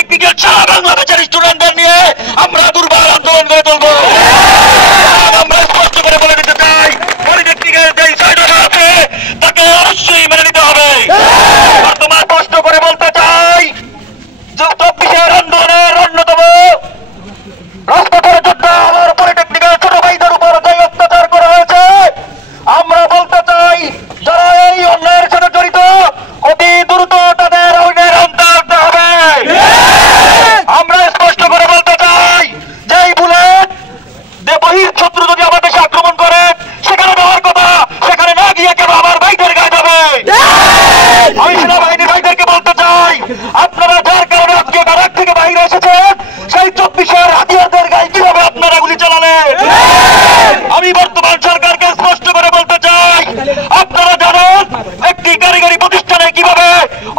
পলিটেকনিকের সারা বাংলাদেশের স্টুডেন্টদের নিয়ে আমরা দুর্বার আন্দোলন গড়ে তুলবো। আমরা স্পষ্ট করে বলে দিতে চাই, পলিটেকনিকের যে সাইডটা আছে তাকে অবশ্যই মেনে নিতে হবে। বর্তমান স্পষ্ট করে বলতে চাই, 24 আন্দোলনের অন্যতম রাজপথের যোদ্ধা আমার পলিটেকনিকের ছোট ভাইদের উপর যে অত্যাচার করা হয়েছে, আমরা বলতে চাই যারা এই অন্যায়ের সাথে জড়িত অতি দ্রুত তাদের অন্যের অন্ত আনতে হবে। আমরা স্পষ্ট করে বলতে চাই, যেই বুলেট বহির শত্রু যদি আমাদের দেশে আক্রমণ করে সেখানে দেওয়ার কথা, সেখানে না গিয়ে কেন আমার ভাইদের গায়ে দেবে। আমি সেনাবাহিনীর ভাইদেরকে বলতে চাই, আপনারা যার কারণে আজকে ব্যারাক থেকে বাইরে এসেছেন, সেই 24 হাতিয়ারদের গায়ে কিভাবে আপনারা গুলি চালালেন। আমি বর্তমান সরকারকে স্পষ্ট করে বলতে চাই, আপনারা জানেন একটি কারিগরি প্রতিষ্ঠানে কিভাবে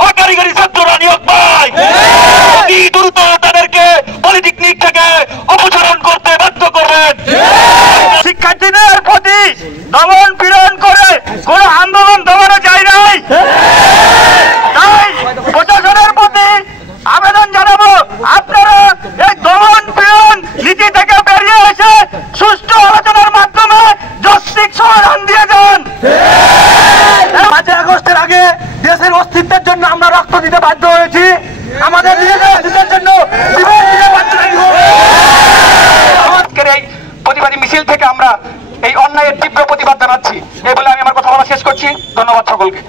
অকারিগরি ছাত্ররা নিয়োগ পায়। অতি দ্রুত তাদেরকে পলিটেকনিক থেকে অপসারণ করতে বাধ্য করবেন। শিক্ষার্থীদের প্রতি দমন পীড়ন করে কোন আন্দোলন দমানো যায় নাই। তাই প্রশাসনের প্রতি আবেদন জানাবো, আপনারা এই দমন পীড়ন নীতি থেকে বেরিয়ে এসে সুষ্ঠু আলোচনার মাধ্যমে যৌক্তিক সমাধান দিয়ে যান। 5 আগস্টের আগে দেশের অস্তিত্বের জন্য আমরা রক্ত দিতে বাধ্য হয়েছি, আমাদের নিজেদের অস্তিত্বের জন্য জীবন দিতে বাধ্য হয়েছি। আজকের এই প্রতিবাদী মিছিল থেকে আমরা এই অন্যায়ের তীব্র প্রতিবাদ জানাচ্ছি। এই বলে আমি আমার কথা বলা শেষ করছি। ধন্যবাদ সকলকে।